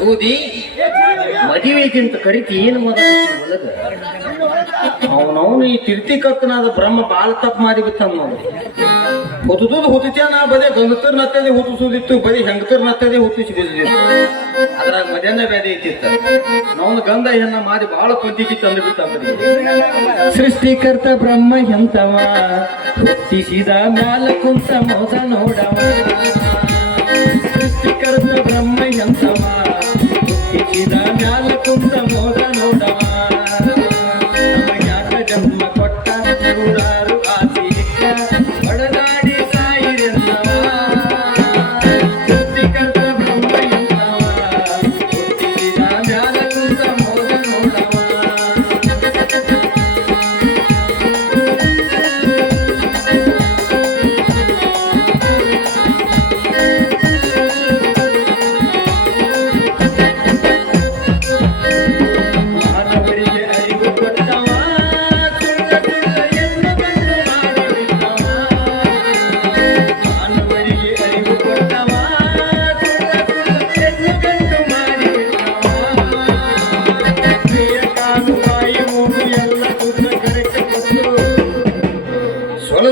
ಬೂದಿ ಮದುವೆಗಿಂತ ಕರಿತಿ ಏನು ಮೊದಲ ಅವನವನು ಈ ತಿರ್ತಿಕತ್ತನಾದ ಬ್ರಹ್ಮ ಬಾಳ ತಪ್ಪು ಮಾಡಿ ಬಿತ್ತ ನೋಡಿ ಹುತ್ತುದು ಹುತ್ತನ ಬರೀ ಗಂಗತರ್ ನತ್ತದೇ ಹುಟ್ಟಿಸುದಿತ್ತು ಬರೀ ಹೆಂಗತರ್ ನತ್ತದೇ ಹುಟ್ಟಿಸಿದಿತ್ತು ಅದ್ರಾಗ ಮಧ್ಯಾಹ್ನ ಬೇರೆ ಐತಿತ್ತ ನಾವು ಗಂಧ ಹೆಣ್ಣ ಮಾಡಿ ಬಹಳ ಪದ್ಧತಿ ತಂದು ಬಿತ್ತ ಸೃಷ್ಟಿಕರ್ತ ಬ್ರಹ್ಮ ಎಂತವ ಹುಟ್ಟಿಸಿದ ಮ್ಯಾಲ ಕುಂತ ಮೋದ ನೋಡವ ಸೃಷ್ಟಿಕರ್ತ ಬ್ರಹ್ಮ ಎಂತವ ಹುಟ್ಟಿಸಿದ ಮ್ಯಾಲ ಕುಂತ ಮೋದ ನೋಡವ ಯಾಕ ಜನ್ಮ ಕೊಟ್ಟ ನೂರಾರು ಆಸೆ ಒಡನಾಡಿ ಸಾಯಿರೆಂದವ ಸೃಷ್ಟಿಕರ್ತ ಬ್ರಹ್ಮ ಎಂತವ ಹುಟ್ಟಿಸಿದ ಮ್ಯಾಲ ಕುಂತ ಮೋದ ನೋಡವ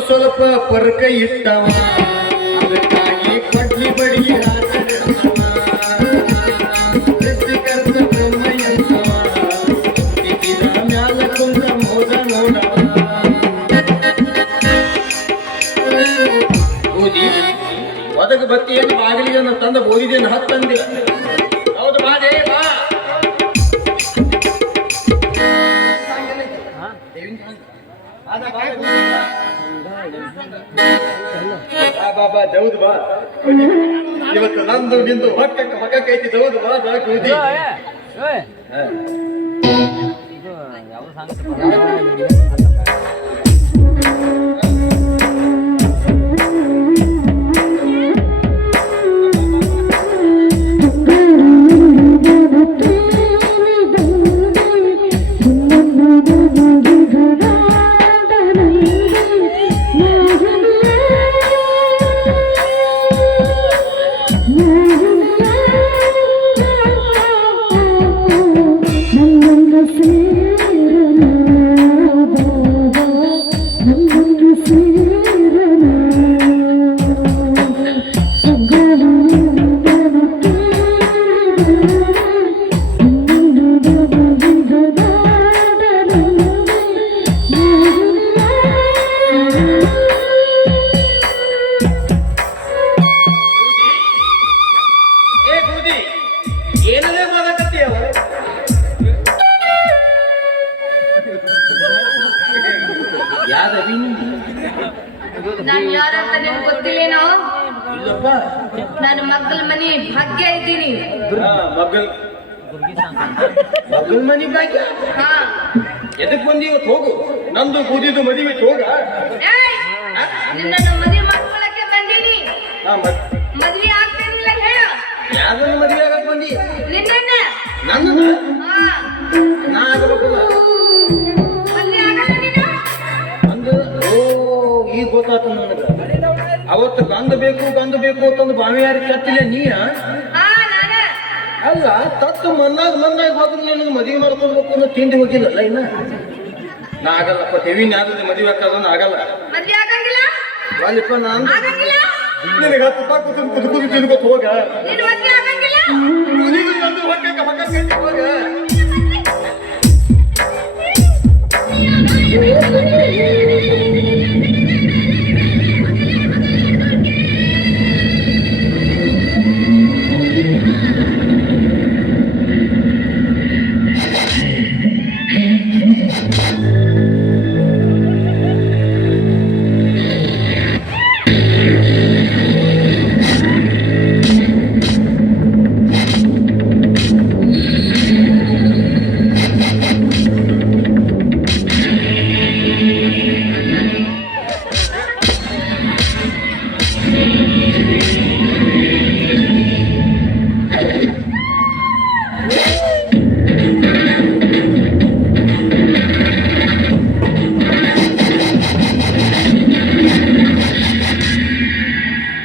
ಸ್ವಲ್ಪ ಪರ್ಕ ಇಟ್ಟವ ಅದಕ್ಕಾಗಿ ಕೊಡ್ಲಿ ಬಡಿಗೆ ಸೃಷ್ಟಿಕರ್ತ ಬ್ರಹ್ಮ ಎಂತವ ಹುಟ್ಟಿಸಿದ ಮ್ಯಾಲ ಕುಂತ ಮೋದ ನೋಡವ ಬೂದಿ ಒದಗ ಬತ್ತಿಯನ್ನು ಬಾಗಿಲಿಗೆ ತಂದ ಬೋದಿದೇನು ಹತ್ತಂದೆ ಹೌದು ಬಾದೆ ಬಾ ಬಾಬಾ ದೌದು ಬಾ ಇವತ್ತು ನಂದು ನಿಂದು ಹೊಕ್ಕೈತಿ ದೌದು ಬಾ ಕೂದಿ ನಾನು ಯಾರಂತ ನಿಮ್ಗೆ ಗೊತ್ತಿಲ್ಲೇನೋ ನಾನು ಮಕ್ಕಳ ಮನಿ ಭಾಗ್ಯ ಇದ್ದೀನಿ ಮಗಲ್ ಮನಿ ಭಾಗ್ಯ ಎದಕ್ ಬಂದಿ ಇವತ್ತು ಹೋಗು ನಂದು ಕೂದಿದ್ದು ಮದುವೆ ಹೋಗ ನಿನ್ನ ಮದುವೆ ಮಾಡ್ಕೊಳಕ್ಕೆ ಬಂದೀನಿ ಮದುವೆ ಆಗ್ತಿರ್ಲಿಲ್ಲ ಹೇಳು ಯಾರನ್ನ ಮದುವೆ ಆಗಕ್ ಬಂದಿ ನಿನ್ನ ನನ್ನ ನಾ ಆಗಬೇಕಲ್ಲ ಈಗ ಗೊತ್ತಾತ ನನಗ ಅವತ್ತು ಗಂಧ ಬೇಕು ಅಂತಂದು ಬಾವಿ ಯಾರಿಗೆ ಕತ್ತಿಲ್ಲ ನೀಯ ಅಲ್ಲ ತತ್ತು ಮನ್ನಾಗ ಹೋದ್ರೆ ನಿನಗೆ ಮದುವೆ ಮಾಡ್ಕೊಳ್ಬೇಕು ಅನ್ನೋ ತಿಂಡಿ ಹೋಗಿಲ್ಲಲ್ಲ ಇನ್ನ ನಾ ಆಗಲ್ಲಪ್ಪ ತೆವಿನ ಯಾವ್ದು ಮದುವೆ ಹಾಕೋದನ್ನ ಆಗಲ್ಲ ಅಲ್ಲಿಪ್ಪ ನಾನು ನಿನಗೆ 10 ರೂಪಾಯಿ ಕುದು ತಿನ್ಕೊತ ಹೋಗ ಹೋಗ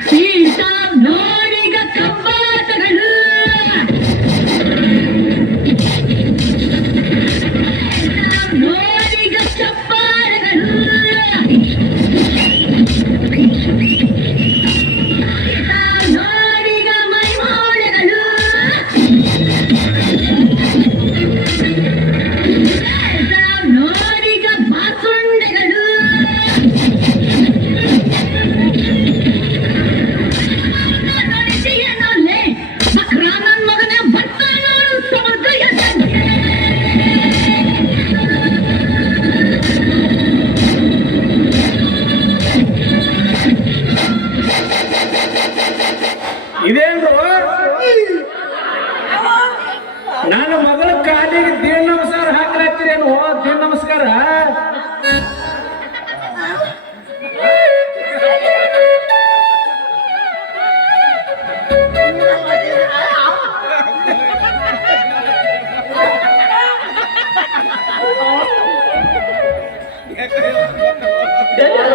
ಸೀತಾ ನೋಡಿ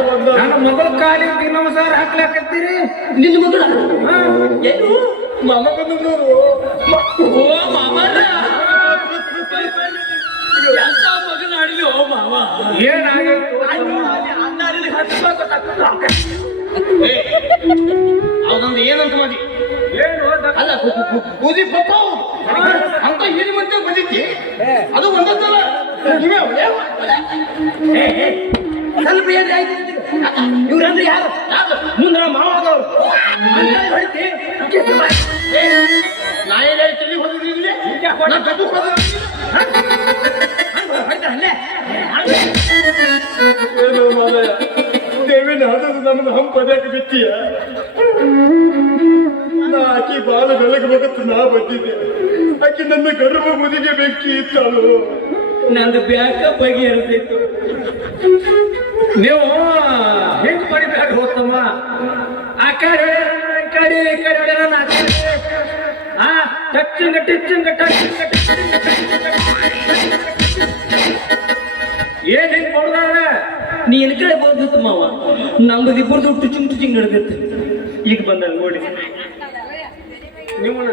ನನ್ನ ಮಗಳ ಕಾಲಿಗೆ ನಮಸ್ಕಾರ ಹಾಕ್ಲಾಕತ್ತೀರಿ ನಿನ್ನ ಮಗಳ ಏನು ಮಾಮ ಬಂದದ್ದು ಓ ಮಾಮನ ಎಂತ ಮಗನ ಅಡಿಗೆ ಓ ಮಾವ ಏನಾಗಿತ್ತು ಅಂದಾರಿಗೆ 10 ರೂಪಾಯಿ ಕೊಟ್ಟಾಕ ಅವನೊಂದು ಏನಂತ ಮಾಡಿ ಏನು ಅಲ್ಲ ಬೂದಿ ಪಪ್ಪ ಅಂತ ಹೇಳಿ ಮತ್ತೆ ಬಂದಿದ್ದಿ ಅದು ಒಂದೊಂದಲ್ಲ ನೀವೇ ಸ್ವಲ್ಪ ಏನ್ರಿ ಆಯ್ತು ಇವ್ರಂದ್ರೆ ಯಾರು ಮುಂದ್ರ ಮಾವಾದವ್ರು ಹೊಡಿತಿ ನಾ ಎಲ್ಲ ತಲೆ ಹೊದಿದ್ರಿ ನಾ ಗದ್ದು ಹೊಡಿತಾರಲ್ಲೇ ಏನು ಮಾಲಯ ದೇವಿನ ಹದದು ನಮ್ಮನ್ನು ಹಂಪದ್ಯಾಕೆ ಬಿತ್ತೀಯ ನಾ ಆಕಿ ಬಾಲ ಬೆಳಗಬೇಕಂತ ನಾ ಬಂದಿದ್ದೆ ಆಕಿ ನನ್ನ ಗರ್ಭ ಮುದಿಗೆ ಬೆಂಕಿ ಇತ್ತಳು ನಂದು ಬ್ಯಾಕ ಬಗೆಹರಿಸಿತ್ತು ನೀವು ಹೆಂಗ್ ಪಡಿಬೇಕು ಹೋಗ್ತಮ್ಮ ಆ ಕಡೆ ನಾನು ಆ ಕಡೆ ಟಚ್ಚಿಂಗ ಏನ್ ಹೆಂಗ್ ಕೊಡ್ದಾರ ನೀ ಎನ್ ಕಡೆ ಬಂದಿತ್ತು ಮಾವ ನಮ್ದು ಇಬ್ಬರದು ಟುಚಿಂಗ್ ನಡೆದಿತ್ತು ಈಗ ಬಂದ ನೋಡಿ ನಿಮ್ಮನ್ನ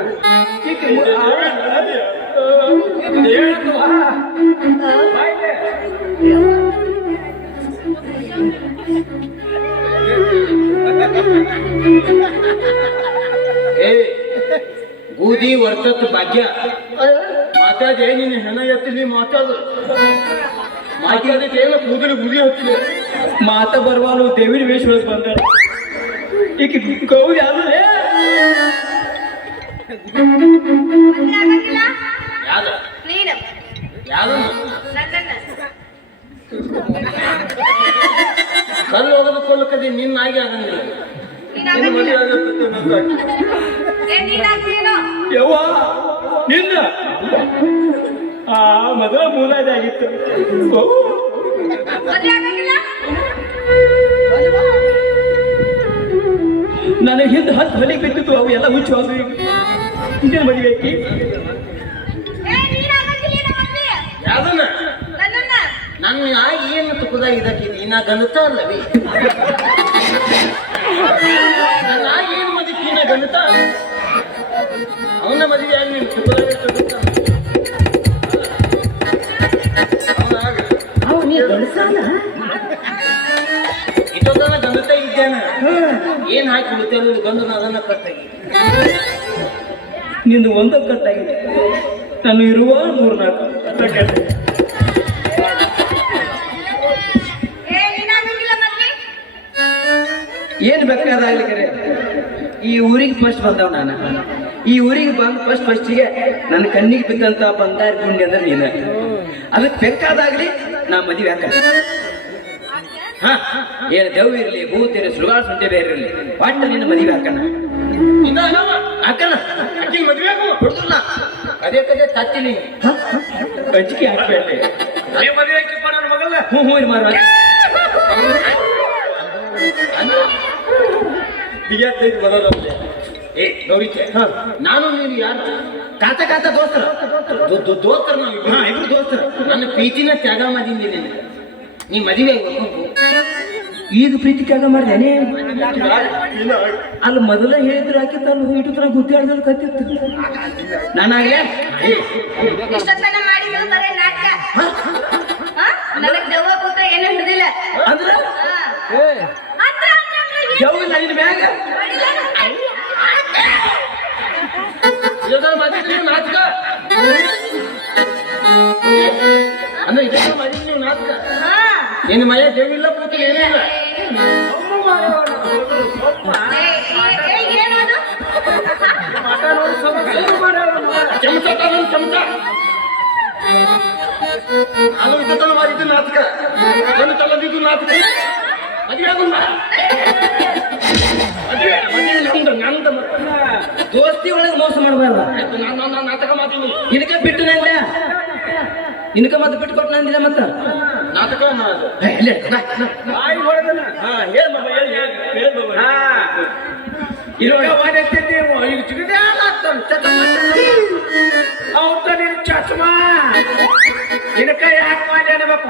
ಏ ಬೂದಿ ವರ್ತತ್ ಭಾಗ್ಯ ಮಾತಾಡಿ ನಿನ್ನ ಹೆಣ ಎತ್ತಲಿ ಮಾತಾಡು ಮಾತಾಡಿದ್ದೇನು ಕೂದಲು ಬುದಿ ಹತ್ತಿದೆ ಮಾತ ಬರುವಾಲು ದೇವಿನ ವೇಷ ಬಂದ ಈಗ ಗೌರಿ ಆದ್ರೆ ಯಾವ್ದ ನೀನು ಯಾವ್ದನ್ನು ನನ್ನನ್ನ ಕಲ್ಲು ಹೋಗದಕ್ಕೊಳ್ಳಕದಿ ನಿನ್ನಾಗಿ ಆಗಂಗಿಲ್ಲ ನಿನ್ನ ಮದುವೆ ಆಗತ್ತೆ ನೀನಾಗ್ತೀನೋ ಯವ್ವ ನಿನ್ನ ಆ ಮೊದಲ ಮೂಲಾದಾಗಿತ್ತು ಮದ್ವೆ ಆಗಂಗಿಲ್ಲ ನನಗೆ ಹಿಂದೆ 10 ಹೊಲಿಗೆ ಬಿಟ್ಟಿತ್ತು ಅವು ಎಲ್ಲ ಹುಚ್ಚು ಅದು ಹಿಂದಿನ ಮದುವೆ ಆಕಿ ನೀನಾಗಂಗಿಲ್ಲ ಮದ್ವೆ ಯಾವ್ದನ್ನ ನನ್ನನ್ನ ನನ್ನ ಆಗಿ ಏನು ತುಕದಾಗ ಇದಕ್ಕಿದೆ ನಾ ಗಂಧತ ಅಲ್ಲವೇ ನನ್ನ ಆಗಿ ಏನು ಮದುವೆ ನಾ ಗಂಧತ ಅವನ ಮದುವೆ ಆಗಿ ನೀನು ತುಕದಾಗ ಇದೊಂದನ್ನ ಗಂಧತ ಇದ್ದೇನೆ ಏನ್ ಹಾಕಿ ಬಿಡ್ತೇನೆ ಗಂಧನ ಅದನ್ನ ಕಟ್ಟಾಗಿ ನಿಂದು ಒಂದು ಕಟ್ಟಾಗಿದೆ ನಾನು ಇರುವ 3-4 ನೀನಾಗಂಗಿಲ್ಲ ಮದ್ವೆ ಏನು ಬೇಕಾದಾಗಲಿ ಕರೆ ಈ ಊರಿಗೆ ಫಸ್ಟ್ ಬಂದವ್ ನಾನು ಈ ಊರಿಗೆ ಬಂದು ಫಸ್ಟಿಗೆ ನನ್ನ ಕಣ್ಣಿಗೆ ಬಿದ್ದಂತ ಬಂದಾರ ಗುಂಡಿ ಅಂದ್ರೆ ನೀನ ಅದಕ್ಕೆ ಬೇಕಾದಾಗ್ಲಿ ನಾ ಮದುವೆ ಹಾಕ ಹಾ ಏನು ದೇವ್ ಇರಲಿ ಭೂತ್ ಇರಲಿ ಸುಡುಗಾಡ ಸುಂಟೆ ಬೇರೆ ಇರಲಿ ಒಟ್ಟು ನಿನ್ನ ಮದುವೆ ಹಾಕಣ ಇನ್ನ ಹಾಕಣ ಅಕ್ಕಿ ಮದುವೆ ಆಗು ಬಿಡುದಿಲ್ಲ ಕದೇ ತತ್ತಿಲಿ ಅಂಜಿಕೆ ಹಾಕ್ಬೇಡಿ ನೀವು ಮದುವೆ ಹಾಕಿಪ್ಪ ನನ್ನ ಮಗಲ್ಲ ಹ್ಞೂ ಇದು ಮಾರ ಬಿಗಿಯಾಗ್ತೈತಿ ಬರೋದಂತೆ ಏ ಗೌರಿಕೆ ನಾನು ನೀನು ಯಾರು ಕಾತ ದೋಸ್ತರ ದೋಸ್ತರ ನಾವು ಹಾ ಇಬ್ರು ದೋಸ್ತರ ನನ್ನ ಪ್ರೀತಿನ ತ್ಯಾಗ ಮಾಡಿದ್ದೀನಿ ನೀ ಮದುವೆ ಹೋಗ್ಬೇಕು ಈಗ ಪ್ರೀತಿ ತ್ಯಾಗ ಮಾಡ್ದೇನೆ ಅಲ್ಲಿ ಮೊದಲ ಹೇಳಿದ್ರೆ ಹಾಕಿತ್ತು ಅಲ್ಲಿ ಇಟ್ಟು ಗುದ್ದಾಡ್ದಲ್ಲಿ ಕತ್ತಿತ್ತು ನಾನಾಗ್ಲೇ ಇಷ್ಟೊತ್ತನ ಮಾಡಿದ್ರು ಬರೀ ನಾಟಕ ನನಗ್ ದೆವ್ವ ಕೂತ ಏನೂ ಹಿಡ್ದಿಲ್ಲ ಅಂದ್ರ ಅಂದ್ರ ಜವ್ವಿಲ್ಲ ನಿನ್ನ ಮ್ಯಾಗ ಇದನ್ನ ಮಾಡಿದ್ರಿ ನೀವು ನಾಟಕ ಅಂದ್ರೆ ಇದನ್ನ ಮಾಡಿದ್ರಿ ನೀವು ನಾಟಕ ನಿನ್ನ ಮಯ ದೇವಿಲ್ಲ ಕೂತಿಲ್ಲ ಏನಿಲ್ಲ ಏನದು ಚಮಚ ಚಮಚ ನಾನು ಇದನ್ನ ಮಾಡಿದ್ದು ನಾಟಕ ನನ್ನ ತಲದಿದ್ದು ನಾಟಕ ಮದುವೆ ಆಗೋಣ ನಂದ ದೋಸ್ತಿ ಒಳಗೆ ಮೋಸ ಮಾಡಬಾರ್ದ ನಾನು ನಾಟಕ ಮಾಡ್ತೀನಿ ಇದಕ್ಕೆ ಬಿಟ್ಟು ನಂದೆ ಇನ್ಕ ಮತ್ತೆ ಬಿಟ್ಟು ಕೊಟ್ಟು ನಂದಿಲ್ಲ ಮತ್ತ ನಾಟಕ ಮಾಡೋದು ಬಾಯಿ ಹೊಡೆದನ ಹೇಳ ಇವಾಗ ಓಡಾಡ್ತಿದ್ದೆ ಈಗ ಚಿಗದೆ ಅವ್ತ ನಿನ್ ಚಸ್ಮಾ ನಿನ್ನ ಕೈ ಯಾಕೆ ಮಾಡಿ ಅನ್ಬೇಕು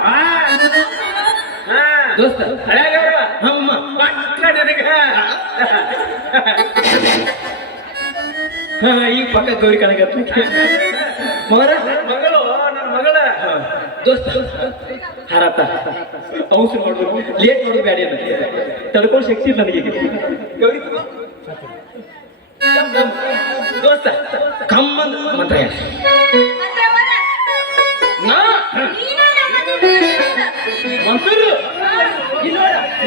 ದೋಸ್ತ ಹಳೆಯವ್ರವ ನಿನಗ ಈಗ ಪಕ್ಕ ಗೌರಿ ಕಣಗತ್ತ ಮಗರ ಮಗಳು ನನ್ನ ಮಗಳ ದೋಸ್ತ ಹಾರತ್ತ ಔಷಧಿ ಮಾಡೋದು ಲೇಟ್ ಮಾಡೋದು ಬ್ಯಾಡ ತಡ್ಕೊಳ್ಳೋ ಶಕ್ತಿ ಇಲ್ಲ ನನಗೆ ಗೌರಿ ದೋಸ್ತ ಕಮ್ಮಂದ ಮಂತ್ರ ಹೇಳ ಮಂತ್ರ ಬರ. ನಾ ನೀನೇ ನಮ್ಮ ಮದುವೆ ಮಾಡೋದು. ಮಂತ್ರು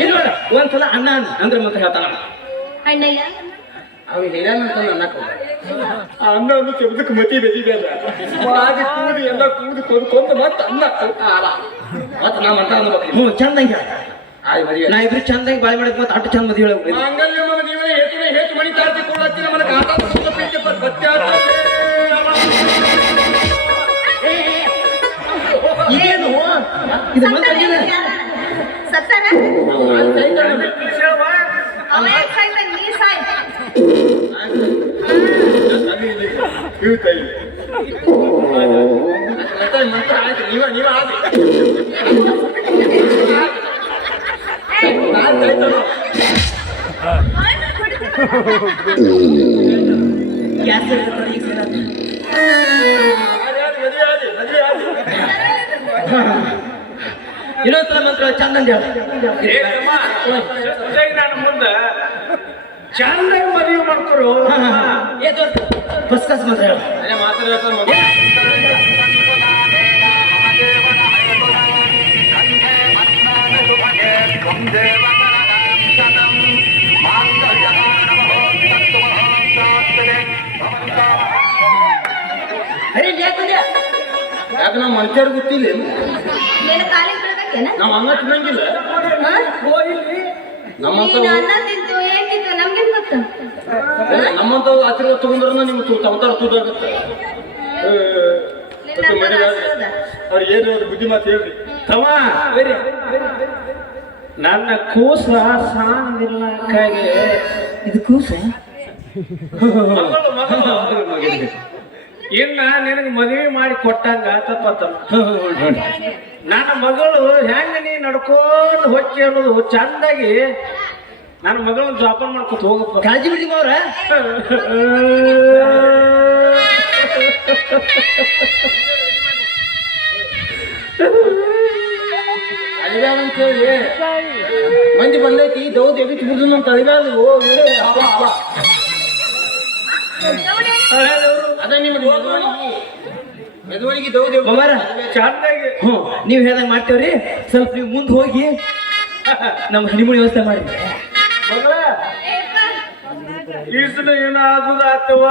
ಇಲ್ವಡ ಒಂದ್ಸಲ ಅಣ್ಣ ಅಂದ್ರೆ ಮಂತ್ರ ಹೇಳ್ತಾನ ಅಣ್ಣಯ್ಯ ಅವ ಹೇಳ್ಯಾನಂತ ಅನ್ನಕ ಅನ್ನ ಒಂದು ತೆಗೆದಕ್ಕೆ ಮತಿ ಬೆದಿಬೇಡ ಮಾಡಿ ಕೂಡಿ ಎಲ್ಲ ಕೂಡಿ ಕೊದ್ಕೊಂತ ಮತ್ತೆ ಅನ್ನ ಮತ್ತೆ ನಾ ಮಂತ್ರ ಅನ್ಬೇಕು ಹ್ಞೂ ಚಂದಂಗೆ ಹೇಳ ಆಯ್ ಮದುವೆ ನಾ ಇಬ್ರು ಚಂದಾಗಿ ಬಾಳೆ ಮಾಡಕ್ ಮತ್ತೆ ಅಟ್ಟು ಚಂದ ಮದುವೆ ಹೇಳ ಮಾಂಗಲ್ಯ ಮಗ ನೀವೇ ಹೆಚ್ಚು ಮಣಿ ತಾರ್ತಿ ಕೊಡತ್ತೀರ ಮನ ಕಾಟ ಪ್ರೀತಿ ಬತ್ತೆ ಇದೇನು ಇದು ಮಂತ್ರ ಏನ ಸತ್ತಾನ ಹೇಳುವ ಅವ ಯಾಕೆ ಸಾಯ್ತಾನ ನೀ ಸಾಯ್ ಮಂತ್ರ ಆಯ್ತು ನೀವ ಆದಿ ಗ್ಯಾಸ್ ಇನ್ನೊಂದ್ಸಲ ಮಂತ್ರ ಚಂದಂಗ ಹೇಳ ನಾನು ಮುಂದ ಚಂದಾಗ ಮದುವೆ ಮಾಡ್ಕೊರು ಏ ದೋಸ್ತ ಫಸ್ಟ್ ಕ್ಲಾಸ್ ಮಂತ್ರ ಹೇಳ ಅರೆ ಯಾಕಂದ್ರೆ ಯಾಕೆ ನಾವು ಮನುಷ್ಯರ್ ಗೊತ್ತಿಲ್ಲ ನಿನ್ನ ಕಾಲಿಗೆ ಬೀಳ್ಬೇಕೇನ ನಾವು ಅನ್ನ ತಿನ್ನಂಗಿಲ್ಲ ನಮ್ಮಂತ ನೀನು ಅನ್ನ ತಿಂತು ಏನ್ ತಿಂತು ನಮ್ಗೇನ್ ಗೊತ್ತ ನಮ್ಮಂತ ಆಶೀರ್ವಾದ ತಗೊಂಡ್ರ ನಿಮ್ಗೆ ಅವತಾರ ತೂದಾಗುತ್ತೆ ನಿನ್ನ ಅಮ್ಮನ ಆಶೀರ್ವಾದ. ಅವ್ರಿಗೆ ಏನು ಅವ್ರ ಬುದ್ಧಿ ಮಾತು ಹೇಳ್ರಿ ತಮ್ಮ ನನ್ನ ಕೂಸ ಸಾಂಗಿರ್ಲಕ್ಕಾಗಿ ಇದು ಕೂಸ ಇನ್ನ ನಿನಗೆ ಮದುವೆ ಮಾಡಿ ಕೊಟ್ಟಂಗ ತಪ್ಪತ್ತ ನನ್ನ ಮಗಳು ಹೆಂಗ ನೀ ನಡ್ಕೊಂಡು ಹೊಚ್ಚಿ ಅನ್ನೋದು ಚಂದಾಗಿ ನನ್ನ ಮಗಳನ್ನ ಜೋಪಾನ ಮಾಡ್ಕೊತ ಹೋಗಪ್ಪ ಕಾಳಜಿ ಬಿಡಿ ಅವ್ರ ಅಳಿಬ್ಯಾಡ ಅಂತ ಹೇಳಿ ಮಂದಿ ಬಂದೈತಿ ದೌದ್ ಎಬಿಟ್ ಬಿಡುದು ನಮ್ಮ ತಳಿಬ್ಯಾದ ಅದ ನಿಮ್ಮ ಮೆದುವಣಿಗೆ ದೌದ್ ಮಮಾರ ಚಂದಾಗಿ ಹ್ಞೂ ನೀವು ಹೇಳ್ದಂಗ ಮಾಡ್ತೇವ್ರಿ ಸ್ವಲ್ಪ ನೀವು ಮುಂದೆ ಹೋಗಿ ನಮ್ಮ ಹನಿಮೂನ್ ವ್ಯವಸ್ಥೆ ಮಾಡಿ ಮಗಳ ಏಪ್ಪ, ಈಸನ ಏನು ಆಗುದ ಆತವ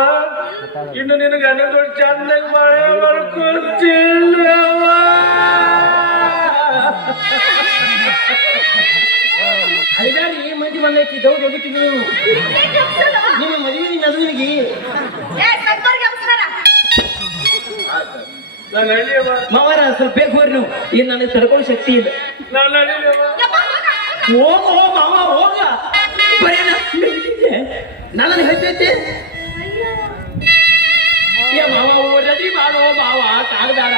ಇನ್ನು ನಿನಗೆ ಅನ್ನದೊಡ್ಡ ಚಂದಾಗಿ ಮಳೆ ಮಾಡ್ಕೊತಿಲ್ಲವ ಅಳಿಬ್ಯಾಡ ಈ ಮಂದಿ ಬಂದೈತಿ ದೌದ್ ಎಬಿಟ್ ಬಿಡು ಏನ್ ಕೆಲ್ಸದ? ನಿಮ್ಮ ಮದುವೆ ಮೆದುವಣಿಗೆ ಏ, ಸತ್ತೋರ್ಗೆ ಅಪ್ಸರ. ನಾನು ಅಳಿಯವ ಮಾವಾರ ಸ್ವಲ್ಪ ಬೇಗ ಹೋಗ್ರಿ ನೀವು ಏನು ನನಗೆ ತಡ್ಕೊಳ್ಳೋ ಶಕ್ತಿ ಇಲ್ಲ ನಾನು ಅಳಿಯವ ಯಪ್ಪ, ಹೋಗ, ಹೋಗ. ಹೋಗ ಮಾವ ಹೋಗ ಬರೀ ನಾನು ಹೇಳ್ತೈತೆ ಅಯ್ಯೋ. ಏ ಮಾವ ರೆಡಿ ಮಾಡೋ ಮಾವ ಕಾಗದಾರ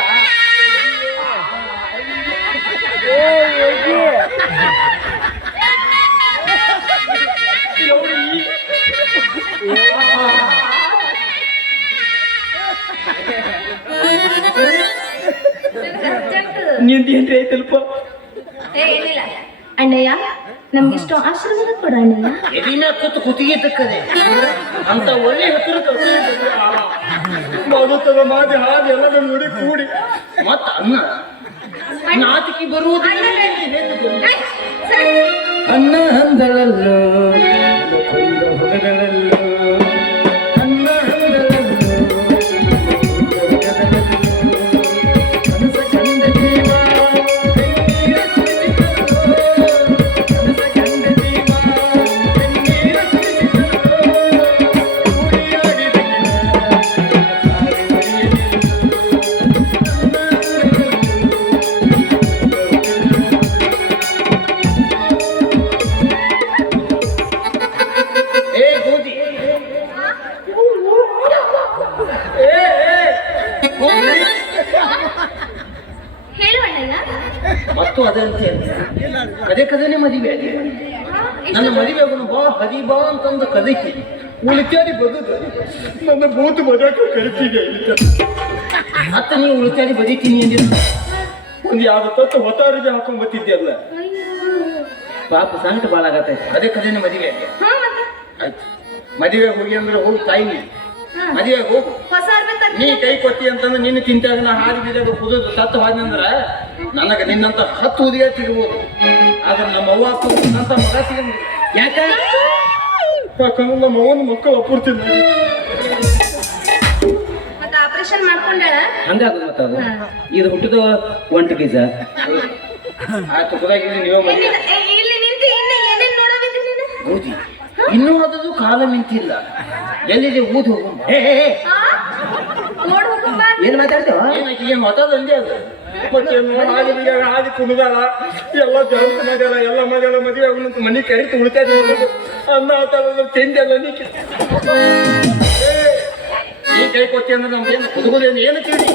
ನಿನಗೆ ಅರ್ಜೆಂಟ್. ನಿಂದೇನ್ರಿ ಐತಲ್ಪ ಏ, ಏನಿಲ್ಲ ಅಣ್ಣಯ್ಯ, ನಮ್ಗಿಷ್ಟು ಆಶೀರ್ವಾದ ಕೊಡ ಅಣ್ಣಯ್ಯ. ಎದಿನ ಕೂತು ಕುತ್ತಿಗೆ ತಕ್ಕದೆ ಅಂತ ಒಳ್ಳೆ ಹೆಸರು ಮಾಡುತ್ತದ ಮಾಡಿ ಹಾಗೆ ಎಲ್ಲದ ನೋಡಿ ಕೂಡಿ ಮತ್ತ ಅನ್ನ ನಾತಿಕೆ ಬರುವುದಿಲ್ಲ ಏ, ಸರಿ. ಅನ್ನ ಹಂದಳಲ್ಲೋ ಕೊಂದ ಹೊಗದಳಲ್ಲೋ ಅನ್ನ ಹಂದಳಲ್ಲೋ ಕನಸ ಕಂಡ ಜೀವ ಕಣ್ಣೀರ ಸುರಿಸಿದಳೋ. ಕನಸ ಕಂಡ ಜೀವ ಕಣ್ಣೀರ ಸುರಿಸಿದಳೋ. ಕೂಡಿಯಾಡಿದ ಸಾರಿ ಏ ಗೋಧಿ ಹೇಳು ಅಣ್ಣಯ್ಯ. ಮತ್ತು ಅದಂತೆ ಕದೇ ಕದೇನೆ ಮದುವೆ ಆಗಿ ನನ್ನ ಮದುವೆ ಆಗೋನು ಬಾ ಹರಿ ಬಾ ಅಂತಂದು ಕದಕಿ ಉಳಿತಾಡಿ ಬದುದು ನನ್ನ ಬೂತು ಬದಕ ಕರಿತೀನಿ ಅತ್ತ ನೀವು ಉಳಿತಾಡಿ ಬದೀತೀನಿ ಅಂದಿರ ಒಂದು ಯಾವ ತತ್ತು ಹೊತ್ತ ಅರಿವಿ ಹಾಕೊಂಡ್ ಬರ್ತಿದ್ಯಲ್ಲ ಪಾಪ ಸಂಕಟ ಭಾಳ ಆಗತ್ತೈತಿ. ಅದೇ ಕದೇನ ಮದುವೆ ಹಾ ಮತ್ತೆ ಆಯ್ತು ಮದುವೆ ಹೋಗಿ ಅಂದ್ರೆ ಹೋಗಿ ತಾಯಿ ನೀ ಮದುವೆ ಹೋಗು ಹೊಸ ಅರ್ಬಿ ನೀ ಕೈ ಕೊತ್ತಿ ಅಂತಂದ್ರೆ ನಿನ್ನ ತಿಂತಾಗ ನಾ ಹಾದಿ ಬೀದಾಗ ಕುದಿದು ಸತ್ತು ಹಾದ್ನಂದ್ರ ನನಗೆ ನಿನ್ನಂತ 10 ಉದಿಗೆ ಸಿಗ್ಬೋದು ಆದ್ರೆ ನಮ್ಮ ಅವ್ವ ಅಪ್ಪ ಅಂತ ಮಗ ಸಿಗಂಗಿಲ್ಲ ಯಾಕಂದ್ರೆ ಯಾಕಂದ್ರೆ ನಮ್ಮ ಅವ್ವನ ಮಕ್ಕಳು ಅಪೂರ್ತಿ ಮತ್ತೆ ಆಪರೇಷನ್ ಮಾಡ್ಕೊಂಡಾಳ ಹಂಗಾಗ ಮತ್ತ ಅದು ಇದು ಹುಟ್ಟಿದ ಒಂಟು ಬೀಜ ಆ ತುಕದಾಗ ನೀವೇ ಮದುವೆ ಇಲ್ಲಿ ನಿಂತು ಇನ್ನ ಏನೇನ್ ನೋಡೋದಿದೆ ನೀನು ಊದಿ ಇನ್ನೂ ಅದದು ಕಾಲ ಮಿಂತಿಲ್ಲ ಎಲ್ಲಿದೆ ಊದಿ ಹೋಗು ಹಾ ನೋಡ್ ಹೋಗಮ್ಮ ಏನ್ ಮಾತಾಡ್ತೇವ ಏನಕ್ಕೆ ಏನು ಹೊತ್ತದಂದೆ ಅದು ಮತ್ತೆ ಹಾದಿ ಬೀದಾಗ ಹಾದಿ ಕುಣಿದಾಳ ಎಲ್ಲ ಜನ ಮಾಡ್ಯಾರ ಎಲ್ಲ ಮಾಡ್ಯಾಳ ಮದುವೆ ಆಗೋಣಂತ ಮನೆ ಕರಿತು ಉಳಿತಾ ಅನ್ನ ಆತಾಡ ತಿಂದೆಲ್ಲ ನೀ ಕೈ ಕೊತ್ತಿ ಅಂದ್ರೆ ನಮ್ದೇನು ಕುದುಗುದೇನು ಏನು ಕೇಳಿ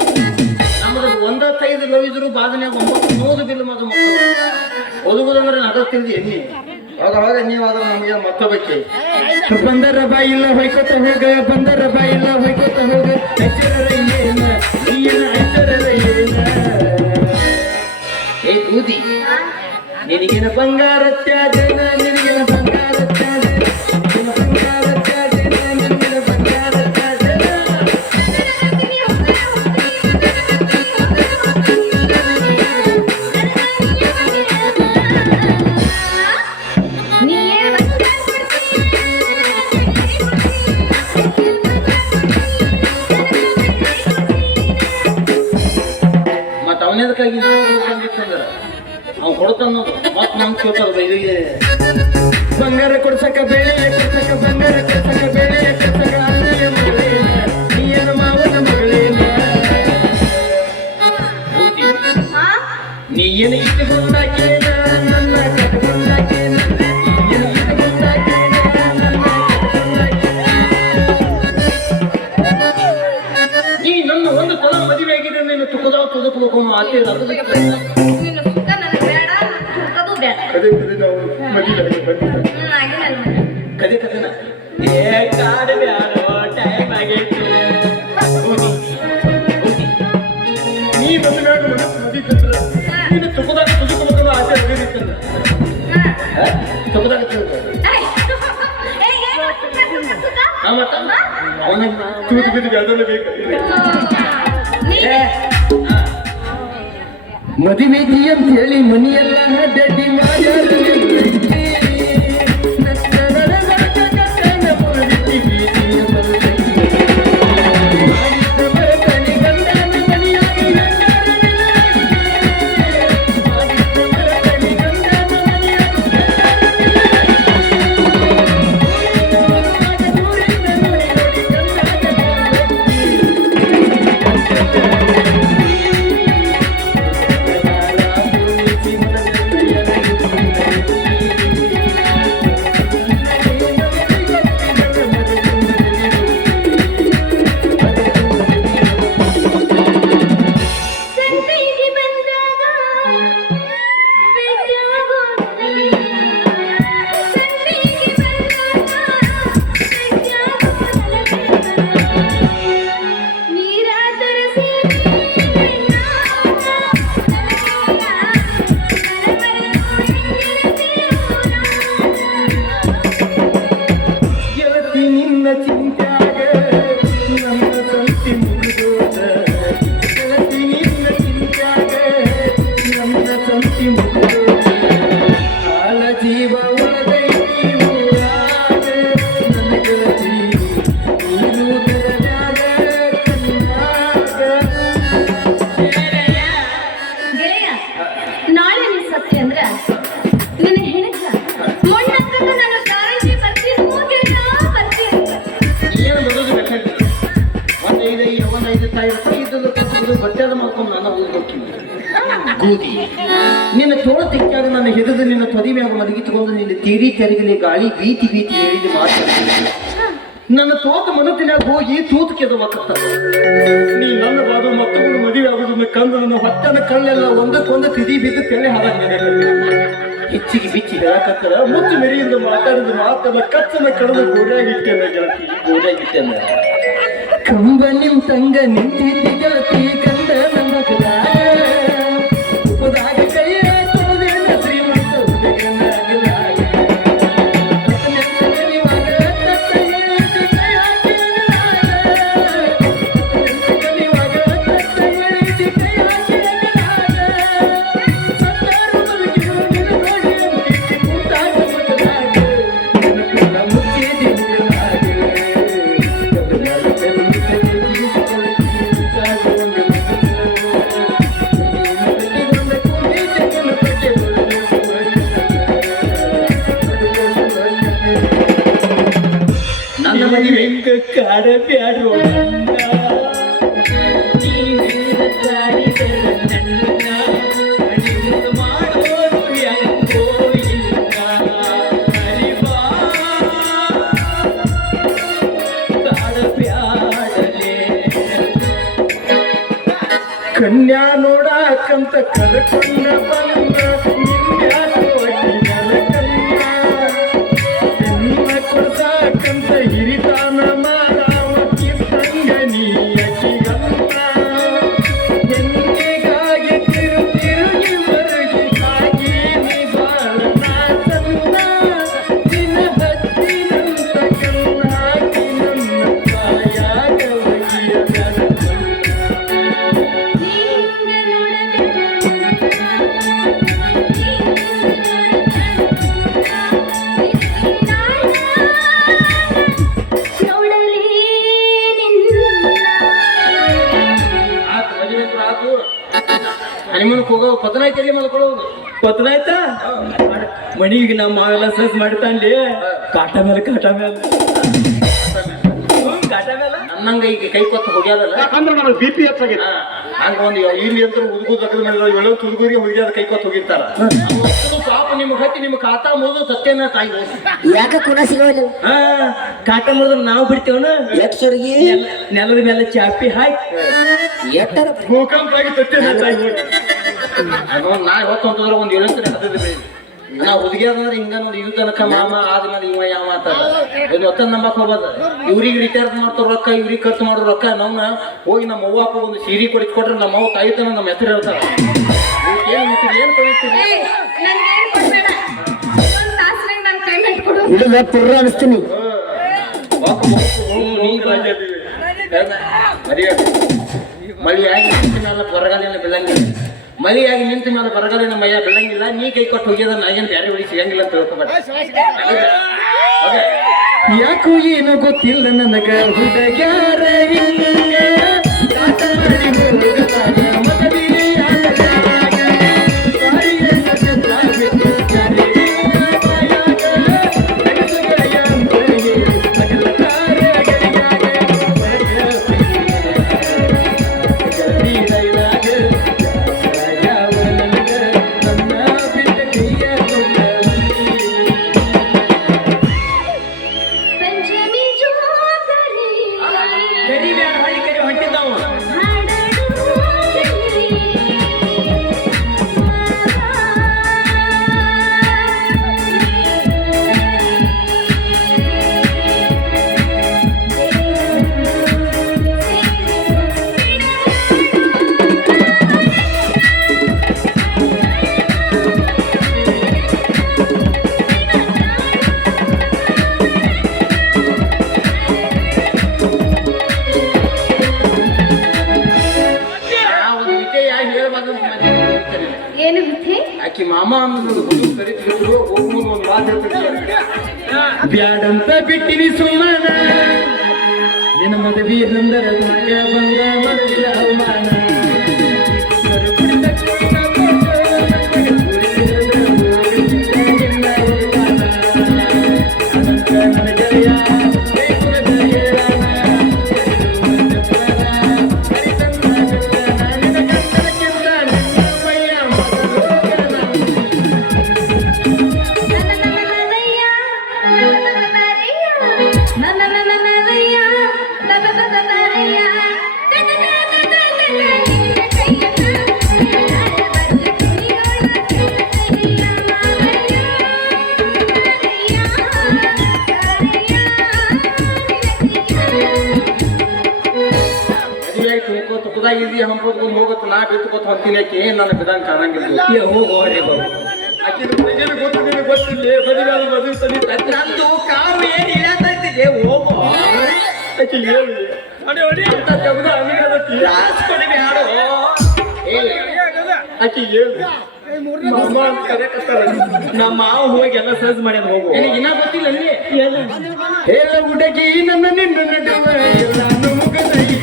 ನಮ್ಮದು 105 ಲವ್ ಇದ್ರು ಬಾದನ್ಯಾಗ 9 ಬಿಲ್ ಮದು ಮಕ್ಕಳು ಒದಗುದಂದ್ರೆ ನಗತ್ತಿಲ್ದಿ ಎಲ್ಲಿ ಅವಾಗ ನೀವು ಆದ್ರೆ ನಮಗೆ ಮತ್ತೊಬ್ಬಕ್ಕೆ ಬಂದರ ಬಾಯಿಲ್ಲ ಹೊಯ್ಕೋತ ಹೋಗ ಬಂದರ ಬಾಯಿಲ್ಲ ಹೊಯ್ಕೋತ ಹೋಗ ಎಚ್ಚರ ಏನ ನೀನ ಎಚ್ಚರ ಏನ ಏ ಕೂದಿ ನಿನಗಿನ ಬಂಗಾರ ತ್ಯಾಗನ ನಿನಗಿನ ಬಂಗಾರ ತ್ಯಾಗನ ನಿನಗಿನ ಬಂಗಾರ ತ್ಯಾಗನ ನಿನಗಿನ ಬಂಗಾರ ತ್ಯಾಗನ ಮತ್ತೆ ಅವನೇದಕ್ಕಾಗಿ ಬಂದಿತ್ತಂದ್ರ ಅವ್ನು ಕೊಡ್ತಾನೋದು ಮತ್ತೆ ನಮ್ಗೆ ಕೇಳ್ತಾರ ಇದಕ್ಕೆ ಬಂಗಾರ ಕೊಡ್ಸಕ ಬೆಳೆಯ ಕೊಡ್ಸಕ ಬಂಗಾರ ಕೊಡ್ಸಕ ಬೆಳೆಯ ಕೊಡ್ಸಕ ಅಣ್ಣನ ಮಗಳೇನ ನೀಯನ ಮಾವನ ಮಗಳೇನ ನೀ ಏನು ಇಟ್ಟುಕೊಂಡಾಕೇನ ನನ್ನ ಕಟ್ಕೊಂಡಾಕೇನ ನೀನು ಇಟ್ಟುಕೊಂಡಾಕೇನ ನನ್ನ ಕಟ್ಕೊಂಡಾಕೇನ ನೀ ನನ್ನ ಒಂದು ಸಲ ಮದುವೆ ಆಗಿದೆ ನೀನು ತುಕದಾವ ತುದುಕ್ಬೇಕು ಆತೆ ನಿನ್ನ ಸುಖ ನನಗೆ ಬೇಡ ಸುಖದು ಬೇಡ ಕದೇ ಕದೇ ನಾವು ಮದುವೆ ಆಗಿಲ್ಲ ಕದೇ ಕದೇನ ಏ ಕಾಡು ಬ್ಯಾಡೋ ಟೈಮ್ ಆಗೈತಿ ನೀ ಬಂದ ಮ್ಯಾಗ ಮನಸ್ಸು ಮದಿತ್ತಂದ್ರ ನೀನು ತುಕದಾಗ ತುದುಕ್ಬೇಕು ಆಸೆ ಆಗಿರಿತ್ತಂದ್ರ ತುಕದಾಗ ಮತ್ತ ಅವನ ತೂತು ಬಿದ್ದು ಅದನ್ನ ಬೇಕು ಮದುವೆಗಿ ಅಂತ ಹೇಳಿ ಮನೆಯೆಲ್ಲ ಡಡ್ಡಿ ಮಾಡ್ಯಾರ ಗೂದಿ ನಿನ್ನ ತೋಳ ತಿಕ್ಕಾಗ ನನ್ನ ಹಿಡಿದು ನಿನ್ನ ತೊದಿಮ್ಯಾಗ ಮಲಗಿಸಿಕೊಂಡು ನಿನ್ನ ತೀರಿ ತೆರಗಲಿ ಗಾಳಿ ಬೀತಿ ಬೀತಿ ಹೇಳಿದ ಮಾತು ನನ್ನ ತೋತ ಮನಸ್ಸಿನಾಗ ಹೋಗಿ ತೂತು ಕೆದವಾಕತ್ತ ನೀ ನನ್ನ ಬಾದು ಮತ್ತೊಂದು ಮದುವೆ ಆಗುದನ್ನ ಕಂದು ನನ್ನ ಹೊಟ್ಟನ ಕಳ್ಳೆಲ್ಲ ಒಂದಕ್ಕೊಂದು ತಿದಿ ಬಿದ್ದು ತೆಲೆ ಹಾಳಾಗಿದೆ ಹೆಚ್ಚಿಗೆ ಬಿಚ್ಚಿ ಹೇಳಕತ್ತರ ಮುಚ್ಚು ಮೆರಿಯಿಂದ ಮಾತಾಡಿದ ಮಾತನ್ನ ಕಚ್ಚನ ಕಡದ ಗೋಡ್ಯಾಗಿಟ್ಟೇನ ಗೆಳತಿ ಗೋಡ್ಯಾಗಿಟ್ಟೇನ ಕಂಬ ನಿಮ್ ತಂಗ ನಿಂತಿದ್ದಿ ಗೆಳತಿ ಕಂದ ನಮ್ಮ ಉಪದಾಗ ಕೈಯ ತೊಳೆದೇನ ಶ್ರೀಮಂತ ಹುಡುಗನಾಗಲಾಗ ನನ್ನ ಮದುವೆ ಹೆಂಗ ಕಾಡ ಬ್ಯಾಡ್ರೋ ಕನ್ಯಾ ನೋಡಾಕಂತ ಕರ್ಕೊಂಡ ಬಂದ ನಿಮ್ಮ ಕೊಡ್ಸಾಕಂತ ಹಿರಿತಾನ ಮಾರಾವ ಕಿತ್ತಂಗ ನೀಯಕಿಗಂತ ಎನ್ನಿಗಾಗಿ ತಿರುಗಿ ಮರುಗಿ ಸಾಗಿ ನೀ ಬಾಳ ಚಂದ ದಿನ ಹತ್ತಿನಂತ ಕಣ್ಣಾಗಿ ನನ್ನ ಕಾಯಾಗ ಒಯ್ಯದ ಹನಿಮೂನಕ್ಕೆ ಹೋಗೋ ಪತನ ಐತಿ ಮಲ್ಕೊಳ್ಳೋದು ಪತ್ರ ಆಯ್ತಾ ಮಣಿಗೆ ನಮ್ಮ ಮಾವೆಲ್ಲ ಸಸ್ ಮಾಡ್ತಾಂಡಿ ಕಾಟ ಮೇಲೆ ಕಾಟ ಮೇಲೆ ನನ್ನಂಗ ಈಗ ಕೈ ಕೊತ್ತ ಹೋಗ್ಯಾದಲ್ಲ ಯಾಕಂದ್ರೆ ನನಗೆ ಬಿ ಪಿ ಹೆಚ್ಚಾಗಿದೆ ಹಂಗ ಒಂದು ಇಲ್ಲಿ ಅಂತ ಹುಡುಗರು ಜಗದ ಮೇಲೆ ಹೇಳೋ ತುಡುಗರಿಗೆ ಹೋಗ್ಯಾದ ಕೈ ಕೊತ್ತ ಹೋಗಿರ್ತಾರ ಪಾಪ ನಿಮ್ಮ ಹತ್ತಿ ನಿಮ್ಮ ಖಾತಾ ಮುಗಿದು ಸತ್ಯನ ತಾಯಿ ಯಾಕ ಕುಣ ಸಿಗೋಲ್ಲ ಕಾಟ ಮಾಡಿದ್ರೆ ನಾವು ಬಿಡ್ತೇವನ ಎಕ್ಸರ್ಗಿ ನೆಲದ ಮೇಲೆ ಚಾಪಿ ಹಾಕಿ ಎಟ್ಟರ ಭೂಕಂಪ ಆಗಿ ಸತ್ಯನ ತಾಯಿ ನಾ ಇವತ್ತು ಅಂತಂದ್ರೆ ಒಂದು ಏಳಂತಾರೆ ಹತ್ತದ ಬೆಳಿ ನಾ ಹುಡುಗಿಯಾದಂದ್ರೆ ಹಿಂಗ ನೋಡಿ ಇವ್ ತನಕ ಮಾಮ ಆದ್ಮೇಲೆ ಇವ ಯಾವ ಅಂತ ಒತ್ತಂದ್ ನಂಬಕ್ ಹೋಗೋದ ಇವ್ರಿಗೆ ರಿಚಾರ್ಜ್ ಮಾಡ್ತಾರ ರೊಕ್ಕ ಇವ್ರಿಗೆ ಖರ್ಚು ಮಾಡೋ ರೊಕ್ಕ ನಾವ್ನ ಹೋಗಿ ನಮ್ಮ ಅವ್ವ ಅಪ್ಪ ಒಂದು ಸೀರೆ ಕೊಡಿಸ್ಕೊಟ್ರೆ ನಮ್ಮ ಅವ್ವ ತಾಯಿತನ ನಮ್ಮ ಹೆಸರು ಹೇಳ್ತಾರ ಏನ್ ಕೊಡಿಸ್ತೀರಿ ನನ್ಗೇನ್ ಕೊಡ್ಬೇಡ ಒಂದ್ ತಾಸ್ನಾಗ ನನ್ ಪೇಮೆಂಟ್ ಕೊಡು ಹಿಡಿದ ಪುರ್ರ ಅನಿಸ್ತೀನಿ ಮಳಿಯಾಗಿ ನಿಂತ ಮೇಲೆ ಬರಗಾಲಿನ ಬೆಳಂಗಿಲ್ಲ ಮಳಿಯಾಗಿ ನಿಂತ ಮೇಲೆ ಬರಗಾಲಿನ ಮೈಯ ಬೆಳಂಗಿಲ್ಲ ನೀ ಕೈ ಕೊಟ್ಟು ಹೋಗ್ಯದ ನಾಗೇನು ಬೇರೆ ಬಳಿ ಸಿಗಂಗಿಲ್ಲ ಅಂತ ತಿಳ್ಕೊಬೇಡ ಯಾಕೋ ಏನೋ ಗೊತ್ತಿಲ್ಲ ನನಗ ಹುಡುಗ್ಯಾರ ಪಂಚಮಿ ಜೋಗರಿ ಹೊಂಟಿದ್ದಾವ ಏನು ವಿಧಿ ಆಕಿ ಮಾಮ ಅನ್ನೋದು ಕರಿತಿದ್ರು ಹೋಗ್ಬೋದು ಒಂದು ಮಾತು ಹೇಳ್ತಾರೆ ಬ್ಯಾಡಂತ ಬಿಟ್ಟಿನಿ ಸುಮ್ಮನ ನಿನ್ನ ಮದುವೆ ಅಂದರ ಬಂದ ಮದುವೆ ಅವಮಾನ ಹೋಗ್ತೀನಿ ಹೋಗುತ್ತೆ ನಾ ಬಿತ್ಕೋತ ಹೊಂತೀನಿ ಆಕೆ ನನ್ನ ಬಿದಂಗ ಕಾಣಂಗಿಲ್ಲ ಹೋಗೋರಿ ಬಾಬು ಆಕೆ ಗೊತ್ತಿಲ್ಲ ಗೊತ್ತಿಲ್ಲ ಮದುವೆ ಸರಿ ನಂದು ಕಾವು ಏನ್ ಇಳತೈತಿದೆ ಹೋಗೋ ಆಕೆ ಹೇಳಿ ಅಂತ ತೆಗ್ದು ಹಂಗಾಗತ್ತಿ. ತ್ರಾಸ್ ಕೊಡಬೇಡ ಆಕೆ ಹೇಳಿ ಮಾಮ ಅಂತ ಕರೆಯಕತ್ತಾರ. ನಮ್ಮ ಮಾವ ಹೋಗಿ ಎಲ್ಲ ಸರ್ಚ್ ಮಾಡ್ಯಾನ ಹೋಗು ನಿನಗೆ ಇನ್ನ ಗೊತ್ತಿಲ್ಲ ಅಲ್ಲಿ ಹೇಳ ಹುಡುಗಿ ನನ್ನ ನಿನ್ನ ನಡುವೆ ಎಲ್ಲಾನು ಮುಗದೈತಿ.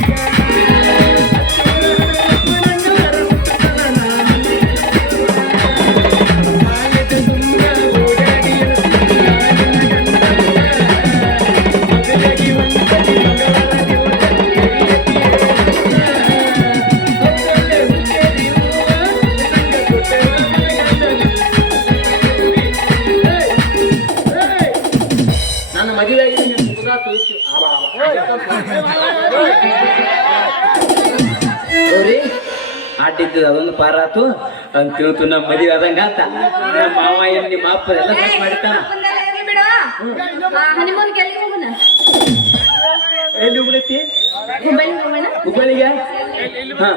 ನನ್ನ ಮದುವೆ ಆಗಿ ಮುಗ್ದಾ ತುಳಿಸಿ ಅವ್ರಿ ಆಟಿದ್ದು ಅದೊಂದು ಪಾರ ಆತು ಅಂತ ತಿಳ್ತು ನಮ್ಮ ಮದುವೆ ಆದಂಗ ಅಂತ ನಮ್ಮ ಮಾವ ಏನ್ ನಿಮ್ಮ ಅಪ್ಪ ಎಲ್ಲ ಸರ್ಚ್ ಮಾಡಿರ್ತಾನ ಅಪ್ಪಂದೆಲ್ಲ ಇರ್ಲಿ ಬಿಡು ಹನಿಮೂನ್ಗೆ ಎಲ್ಲಿಗೆ ಹೋಗೋಣ ಎಲ್ಲಿ ಹೋಗ್ಲೈತಿ ಹುಬ್ಬಳ್ಳಿಗೆ ಹೋಗೋಣ ಹುಬ್ಬಳ್ಳಿಗೆ ಹಾ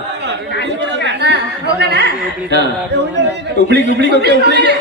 ಹಾ ಹೋಗೋಣ ಹಾ ಹುಬ್ಳಿಗೆ ಓಕೆ ಹುಬ್ಳಿಗೆ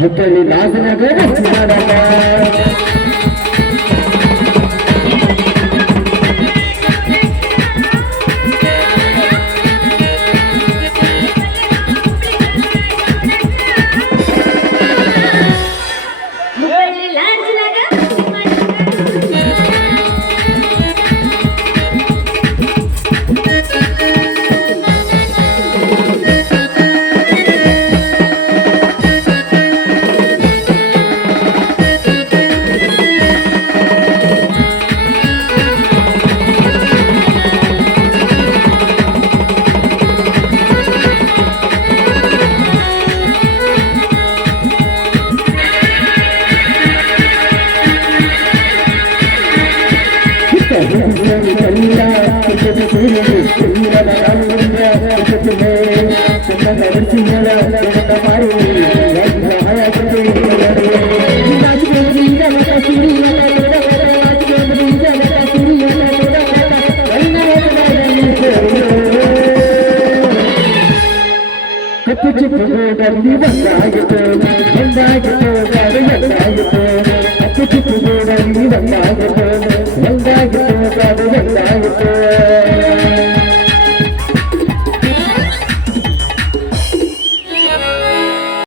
ಹುಬ್ಬಳ್ಳಿ ರಾಜನಗರ ಹುಬ್ಬಳ್ಳಿ ಲಾಡ್ಜ್ನಾಗ ಒಂದಾಗಿತ್ತು